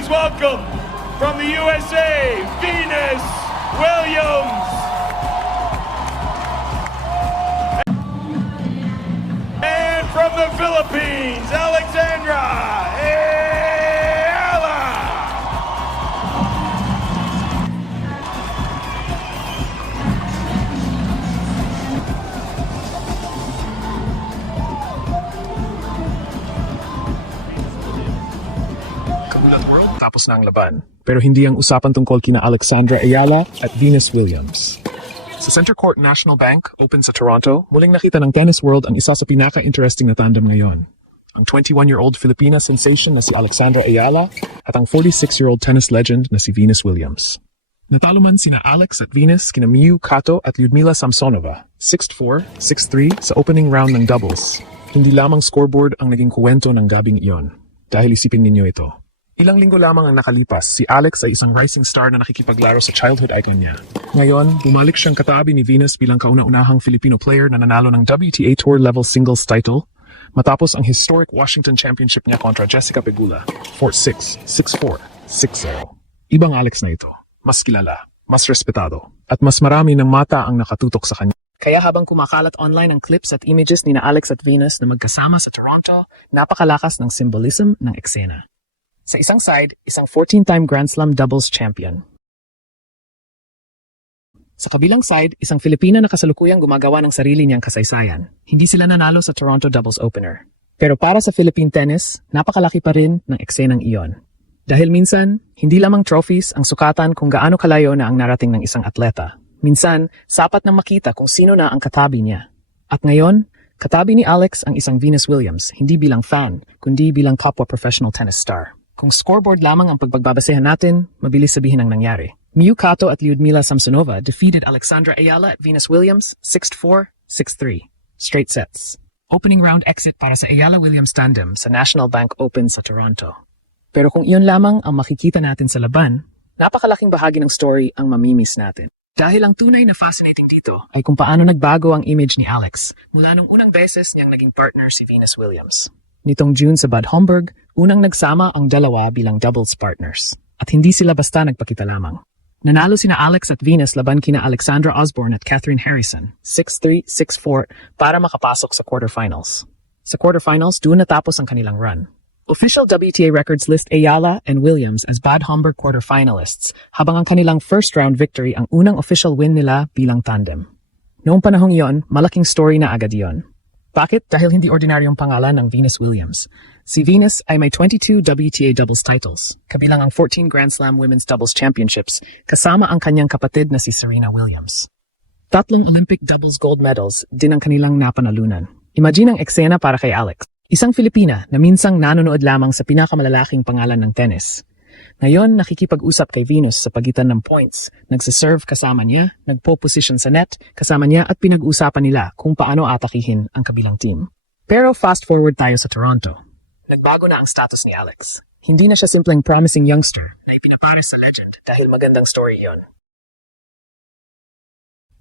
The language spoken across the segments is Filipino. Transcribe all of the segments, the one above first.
Please welcome from the USA, Venus Williams. And from the Philippines, Alexandra Ayala. Kamulat World, tapos na ang laban. Pero hindi ang usapan tungkol kina Alexandra Ayala at Venus Williams. Sa Center Court National Bank, open sa Toronto, muling nakita ng tennis world ang isa sa pinaka-interesting na tandem ngayon. Ang 21-year-old Filipina sensation na si Alexandra Ayala at ang 46-year-old tennis legend na si Venus Williams. Natalo man sina Alex at Venus kina Miyu Kato at Lyudmila Samsonova, 6-4, 6-3 sa opening round ng doubles. Hindi lamang scoreboard ang naging kuwento ng gabing iyon. Dahil isipin ninyo ito. Ilang linggo lamang ang nakalipas, si Alex ay isang rising star na nakikipaglaro sa childhood icon niya. Ngayon, bumalik siyang katabi ni Venus bilang kauna-unahang Filipino player na nanalo ng WTA Tour Level Singles title matapos ang historic Washington Championship niya kontra Jessica Pegula, 4-6, 6-4, 6-0. Ibang Alex na ito. Mas kilala, mas respetado, at mas marami ng mata ang nakatutok sa kanya. Kaya habang kumakalat online ang clips at images ni na Alex at Venus na magkasama sa Toronto, napakalakas ng symbolism ng eksena. Sa isang side, isang 14-time Grand Slam doubles champion. Sa kabilang side, isang Filipina na kasalukuyang gumagawa ng sarili niyang kasaysayan. Hindi sila nanalo sa Toronto Doubles Opener. Pero para sa Philippine tennis, napakalaki pa rin ng eksenang iyon. Dahil minsan, hindi lamang trophies ang sukatan kung gaano kalayo na ang narating ng isang atleta. Minsan, sapat na makita kung sino na ang katabi niya. At ngayon, katabi ni Alex ang isang Venus Williams, hindi bilang fan, kundi bilang kapwa professional tennis star. Kung scoreboard lamang ang pagbabasehan natin, mabilis sabihin ang nangyari. Miyu Kato at Lyudmila Samsonova defeated Alexandra Ayala at Venus Williams 6-4, 6-3. Straight sets. Opening round exit para sa Ayala-Williams tandem sa National Bank Open sa Toronto. Pero kung iyon lamang ang makikita natin sa laban, napakalaking bahagi ng story ang mamimiss natin. Dahil ang tunay na fascinating dito ay kung paano nagbago ang image ni Alex mula nung unang beses niyang naging partner si Venus Williams. Nitong June sa Bad Homburg, unang nagsama ang dalawa bilang doubles partners. At hindi sila basta nagpakita lamang. Nanalo sina Alex at Venus laban kina Alexandra Osborne at Catherine Harrison, 6-3, 6-4 para makapasok sa quarterfinals. Sa quarterfinals, doon natapos ang kanilang run. Official WTA records list Ayala and Williams as Bad Homburg quarterfinalists, habang ang kanilang first-round victory ang unang official win nila bilang tandem. Noong panahong iyon, malaking story na agad iyon. Bakit? Dahil hindi ordinaryong pangalan ng Venus Williams. Si Venus ay may 22 WTA doubles titles, kabilang ang 14 Grand Slam Women's Doubles Championships, kasama ang kanyang kapatid na si Serena Williams. 3 Olympic doubles gold medals din ang kanilang napanalunan. Imagine ang eksena para kay Alex. Isang Filipina na minsang nanonood lamang sa pinakamalalaking pangalan ng tennis. Ngayon, nakikipag-usap kay Venus sa pagitan ng points, nagsiserve kasama niya, nagpo-position sa net kasama niya at pinag-usapan nila kung paano atakihin ang kabilang team. Pero fast forward tayo sa Toronto. Nagbago na ang status ni Alex. Hindi na siya simpleng promising youngster na ipinapares sa legend dahil magandang story iyon.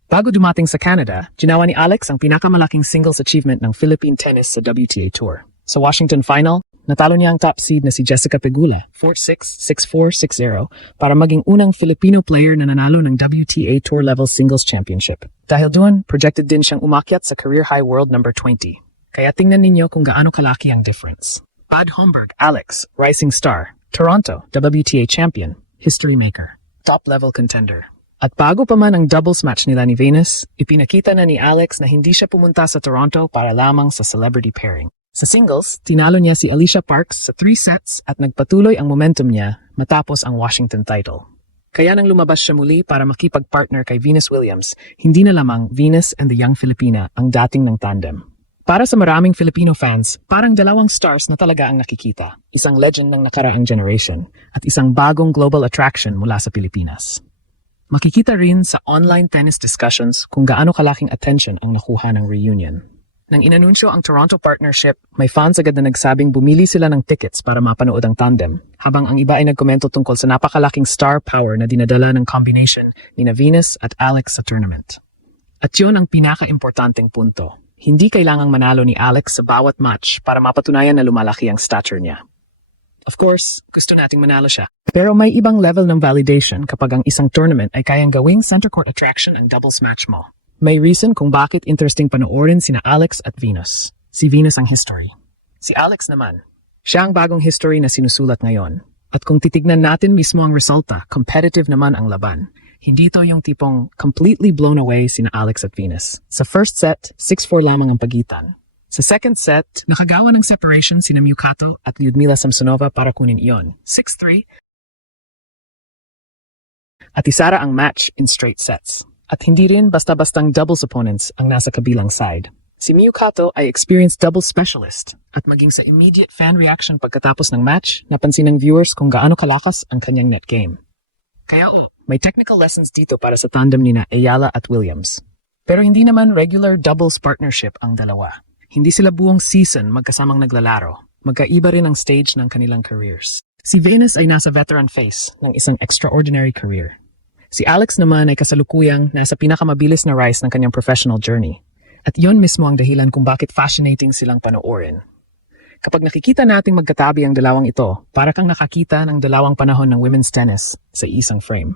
Bago dumating sa Canada, ginawa ni Alex ang pinakamalaking singles achievement ng Philippine tennis sa WTA Tour. Sa Washington Final, natalo niya ang top seed na si Jessica Pegula, 4-6, 6-4, 6-0, para maging unang Filipino player na nanalo ng WTA Tour Level Singles Championship. Dahil doon, projected din siyang umakyat sa career high world number 20. Kaya tingnan ninyo kung gaano kalaki ang difference. Bad Homburg, Alex, rising star. Toronto, WTA champion, history maker, top-level contender. At bago pa man ang doubles match nila ni Venus, ipinakita na ni Alex na hindi siya pumunta sa Toronto para lamang sa celebrity pairing. Sa singles, tinalo niya si Alicia Parks sa 3 sets at nagpatuloy ang momentum niya matapos ang Washington title. Kaya nang lumabas siya muli para makipag-partner kay Venus Williams, hindi na lamang Venus and the Young Filipina ang dating ng tandem. Para sa maraming Filipino fans, parang dalawang stars na talaga ang nakikita. Isang legend ng nakaraang generation at isang bagong global attraction mula sa Pilipinas. Makikita rin sa online tennis discussions kung gaano kalaking attention ang nakuha ng reunion. Nang inanunsyo ang Toronto partnership, may fans agad na nagsabing bumili sila ng tickets para mapanood ang tandem, habang ang iba ay nagkomento tungkol sa napakalaking star power na dinadala ng combination ni Venus at Alex sa tournament. At yun ang pinaka-importanteng punto. Hindi kailangang manalo ni Alex sa bawat match para mapatunayan na lumalaki ang stature niya. Of course, gusto nating manalo siya. Pero may ibang level ng validation kapag ang isang tournament ay kayang gawing center court attraction ang doubles match mo. May reason kung bakit interesting panoorin sina Alex at Venus. Si Venus ang history. Si Alex naman, siya ang bagong history na sinusulat ngayon. At kung titignan natin mismo ang resulta, competitive naman ang laban. Hindi ito yung tipong completely blown away sina Alex at Venus. Sa first set, 6-4 lamang ang pagitan. Sa second set, nakagawa ng separation sina Mukato at Lyudmila Samsonova para kunin iyon. 6-3. At isara ang match in straight sets. At hindi rin basta-bastang doubles opponents ang nasa kabilang side. Si Mukato ay experienced doubles specialist at maging sa immediate fan reaction pagkatapos ng match, napansin ng viewers kung gaano kalakas ang kanyang net game. Kaya may technical lessons dito para sa tandem nina Ayala at Williams. Pero hindi naman regular doubles partnership ang dalawa. Hindi sila buong season magkasamang naglalaro. Magkaiba rin ang stage ng kanilang careers. Si Venus ay nasa veteran phase ng isang extraordinary career. Si Alex naman ay kasalukuyang nasa pinakamabilis na rise ng kanyang professional journey. At iyon mismo ang dahilan kung bakit fascinating silang panoorin. Kapag nakikita nating magkatabi ang dalawang ito, para kang nakakita ng dalawang panahon ng women's tennis sa isang frame.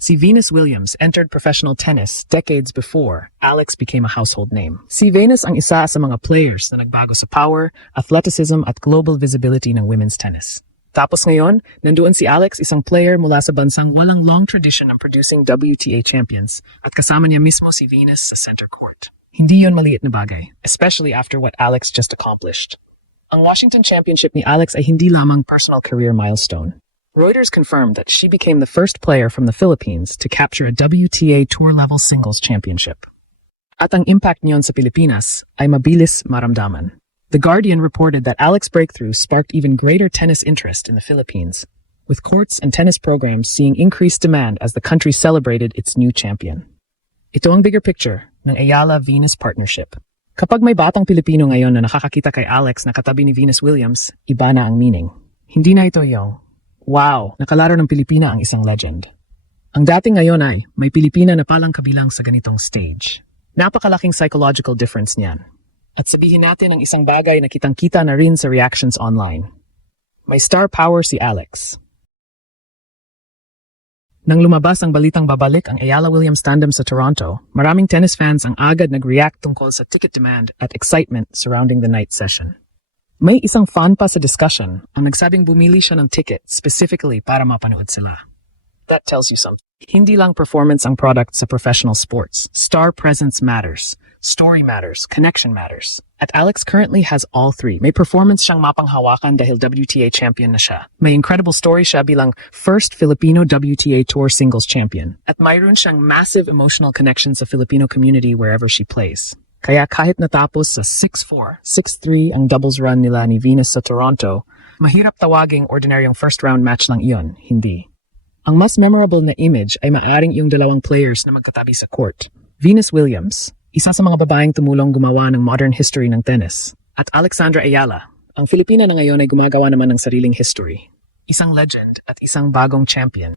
Si Venus Williams entered professional tennis decades before Alex became a household name. Si Venus ang isa sa mga players na nagbago sa power, athleticism at global visibility ng women's tennis. Tapos ngayon, nandoon si Alex, isang player mula sa bansang walang long tradition ng producing WTA champions at kasama niya mismo si Venus sa center court. Hindi yon maliit na bagay, especially after what Alex just accomplished. Ang Washington Championship ni Alex ay hindi lamang personal career milestone. Reuters confirmed that she became the first player from the Philippines to capture a WTA Tour-level singles championship. At ang impact niyon sa Pilipinas ay mabilis maramdaman. The Guardian reported that Alex's breakthrough sparked even greater tennis interest in the Philippines, with courts and tennis programs seeing increased demand as the country celebrated its new champion. Ito ang bigger picture ng Ayala-Venus partnership. Kapag may batang Pilipino ngayon na nakakakita kay Alex na katabi ni Venus Williams, iba na ang meaning. Hindi na ito yung wow, nakalaro ng Pilipina ang isang legend. Ang dating ngayon ay, may Pilipina na palang kabilang sa ganitong stage. Napakalaking psychological difference niyan. At sabihin natin ang isang bagay na kitang-kita na rin sa reactions online. May star power si Alex. Nang lumabas ang balitang babalik ang Ayala-Williams tandem sa Toronto, maraming tennis fans ang agad nag-react tungkol sa ticket demand at excitement surrounding the night session. May isang fan pa sa discussion ang nagsabing bumili siya ng ticket specifically para mapanood sila. That tells you something. Hindi lang performance ang product sa professional sports. Star presence matters. Story matters. Connection matters. At Alex currently has all three. May performance siyang mapanghawakan dahil WTA champion na siya. May incredible story siya bilang first Filipino WTA Tour singles champion. At mayroon siyang massive emotional connection sa Filipino community wherever she plays. Kaya kahit natapos sa 6-4, 6-3 ang doubles run nila ni Venus sa Toronto, mahirap tawaging ordinaryong first-round match lang iyon, hindi. Ang mas memorable na image ay maaring yung dalawang players na magkatabi sa court. Venus Williams, isa sa mga babaeng tumulong gumawa ng modern history ng tennis. At Alexandra Ayala, ang Filipina na ngayon ay gumagawa naman ng sariling history. Isang legend at isang bagong champion.